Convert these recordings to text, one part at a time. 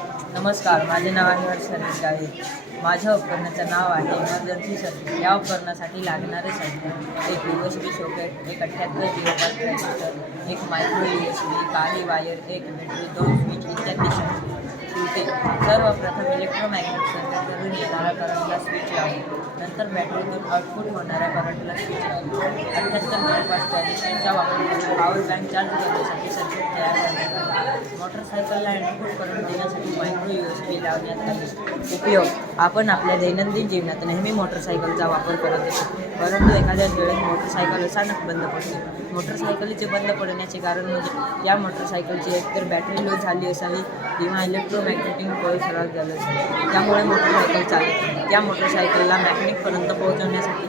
नमस्कार, माझे नाव आहे हर्ष गावी. माझ्या उपकरणाचं नाव आहे इमर्जन्सी सर्किट. या उपकरणासाठी लागणारे साहित्य: एक USB सॉकेट, एक 78 किलोवॅट ट्रान्झिस्टर, एक मायक्रो USB, काही वायर, एक बॅटरी, 2 स्विच इत्यादी. सर्वप्रथम इलेक्ट्रोमॅग्नेटिक सर्किटमधून येणाऱ्या करंटला स्विच लावू. नंतर बॅटरीतून आउटपुट होणाऱ्या करंटला स्विच लावू. 78 किलोवॅट ट्रान्झिस्टरचा वापर करून पॉवर बँक चार्ज करण्यासाठी सर्किट तयार करण्यात आले. मोटरसायकलला इनपुट करंट देण्यासाठी मायक्रो USB लावण्यात आले. उपयोग: आपण आपल्या दैनंदिन जीवनात नेहमी मोटरसायकलचा वापर करत असतो, परंतु एखाद्या वेळेस मोटरसायकल अचानक बंद पडते. मोटरसायकलचे बंद पडण्याचे कारण म्हणजे या मोटरसायकलची एकतर बॅटरी लो झाली असावी किंवा इलेक्ट्रोमॅग्नेटिक कॉइल खराब झालं असावे. त्यामुळे मोटरसायकल चालत नाही. त्या मोटरसायकलला मेकॅनिकपर्यंत पोहोचवण्यासाठी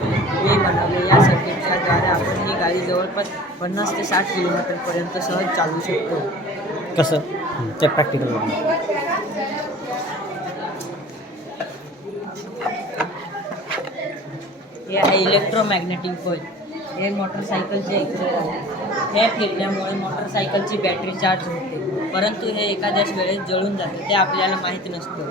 हे बनवले. या सर्किटच्या द्वारे आपण ही गाडी जवळपास 50 ते 60 किलोमीटरपर्यंत सहज चालवू शकतो. कसं ते प्रॅक्टिकल हे आहे इलेक्ट्रोमॅग्नेटिक कॉइल. हे मोटरसायकलचे एक्सर आहे. हे फिरण्यामुळे मोटरसायकलची बॅटरी चार्ज होते, परंतु हे एखाद्याच वेळेस जळून जाते, ते आपल्याला माहीत नसतं.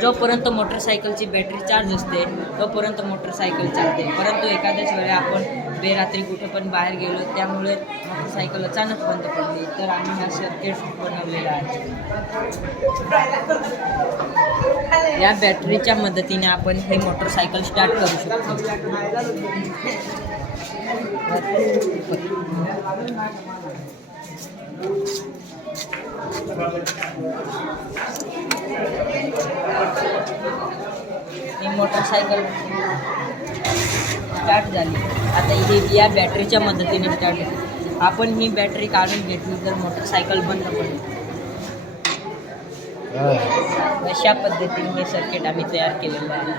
जोपर्यंत मोटरसायकलची बॅटरी चार्ज असते तोपर्यंत मोटरसायकल चालते, परंतु एखाद्याच वेळेस आपण बेरात्री कुठे पण बाहेर गेलो, त्यामुळे मोटरसायकल अचानक बंद पडली, तर आम्ही हा सर्किट बनवलेला आहे. या बॅटरीच्या मदतीने आपण हे मोटरसायकल स्टार्ट करू शकतो. ही मोटरसायकल स्टार्ट झाली. आता ही या बॅटरीच्या मदतीने स्टार्ट होते. आपण ही बॅटरी काढून घेतली तर मोटरसायकल बंद पडेल. अशा पद्धतीने हे सर्किट आम्ही तयार केलेलं आहे.